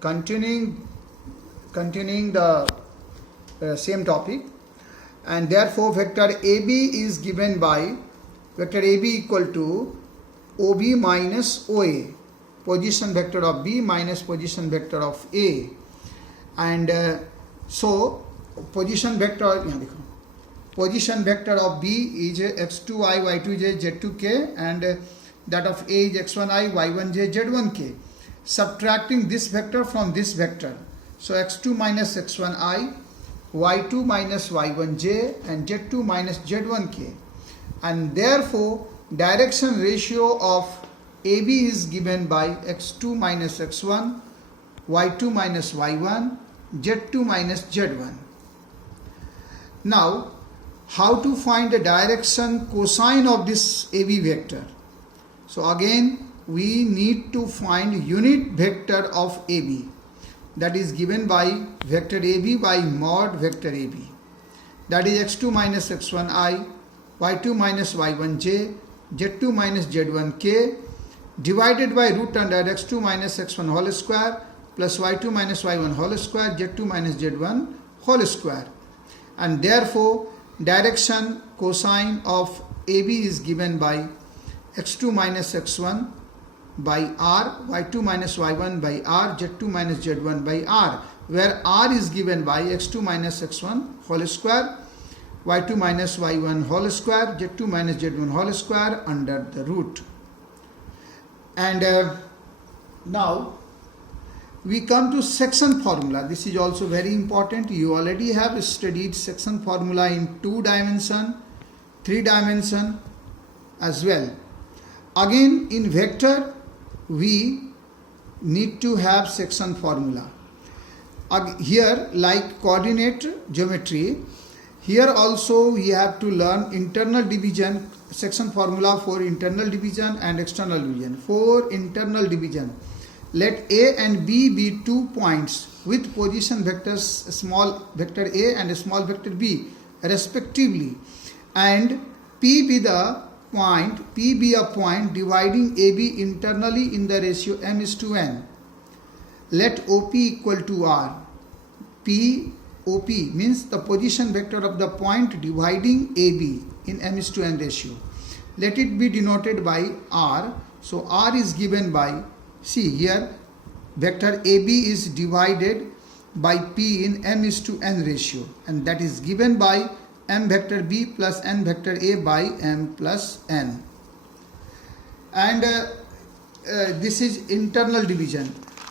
continuing the same topic, and therefore vector AB is given by vector AB equal to OB minus OA, position vector of B minus position vector of A, and so position vector of B is x2i, y2j, z2k, and that of A is x1i, y1j, z1k. Subtracting this vector from this vector, so x2 minus x1i, y2 minus y1j, and z2 minus z1k, and therefore direction ratio of AB is given by x2 minus x1, y2 minus y1, z2 minus z1. Now, how to find the direction cosine of this AB vector? So again, we need to find unit vector of AB, that is given by vector AB by mod vector AB, that is x2 minus x1i, y2 minus y1j, z2 minus z1k, divided by root under x2 minus x1 whole square plus y2 minus y1 whole square, z2 minus z1 whole square, and therefore direction cosine of AB is given by x2 minus x1 by r, y2 minus y1 by r, z2 minus z1 by r, where r is given by x2 minus x1 whole square, y2 minus y1 whole square, z2 minus z1 whole square under the root. And now we come to section formula. This is also very important. You already have studied section formula in 2 dimension, 3 dimension as well. Again, in vector we need to have section formula. Here, like coordinate geometry, here also we have to learn internal division, section formula for internal division and external division. For internal division, let A and B be 2 points with position vectors small vector A and small vector B respectively, and P be a point dividing AB internally in the ratio m is to n. Let OP equal to R. OP means the position vector of the point dividing AB in m is to n ratio. Let it be denoted by R. So R is given by, see here, vector AB is divided by P in m is to n ratio, and that is given by m vector B plus n vector A by m plus n. And this is internal division.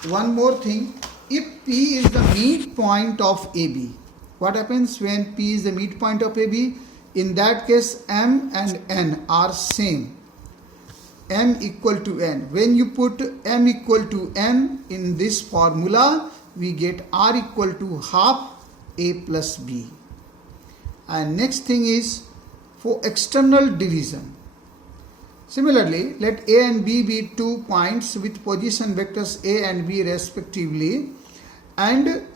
One more thing, if P is the midpoint of AB, what happens when P is the midpoint of AB? In that case, m and n are same. M equal to n. When you put m equal to n in this formula, we get R equal to half A plus B. And next thing is for external division. Similarly, let A and B be 2 points with position vectors A and B respectively, and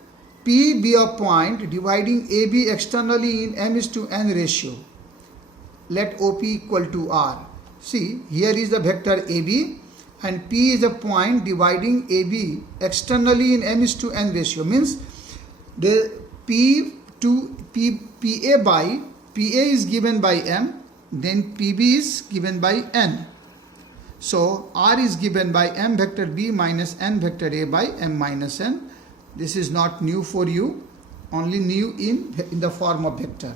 P be a point dividing AB externally in m is to n ratio. Let OP equal to R. See, here is the vector AB and P is a point dividing AB externally in m is to n ratio, means the PA is given by m, then PB is given by n. So R is given by m vector B minus n vector A by m minus n. This is not new for you, only new in the form of vector.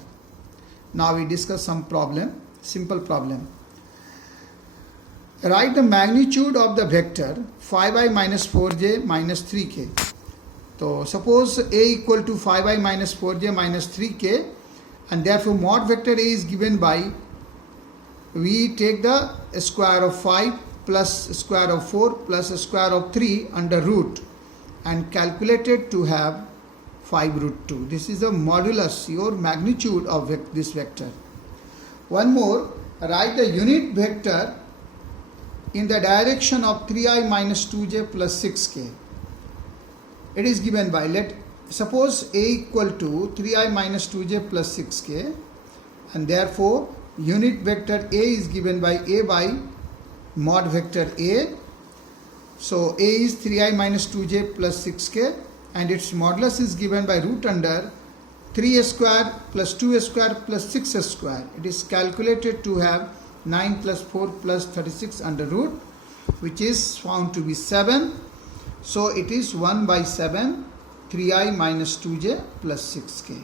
Now we discuss some problem, simple problem. Write the magnitude of the vector 5i minus 4j minus 3k. So suppose A equal to 5i minus 4j minus 3k, and therefore mod vector A is given by, we take the square of 5 plus square of 4 plus square of 3 under root and calculated to have 5 root 2. This is the modulus, your magnitude of this vector. One more, write the unit vector in the direction of 3i minus 2j plus 6k. It is given by, suppose A equal to 3i minus 2j plus 6k, and therefore unit vector A is given by A by mod vector A, So A is 3i minus 2j plus 6k, and its modulus is given by root under 3a square plus 2a square plus 6a square. It is calculated to have 9 plus 4 plus 36 under root, which is found to be 7. So it is 1 by 7, 3i minus 2j plus 6k.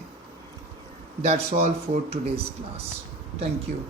That's all for today's class. Thank you.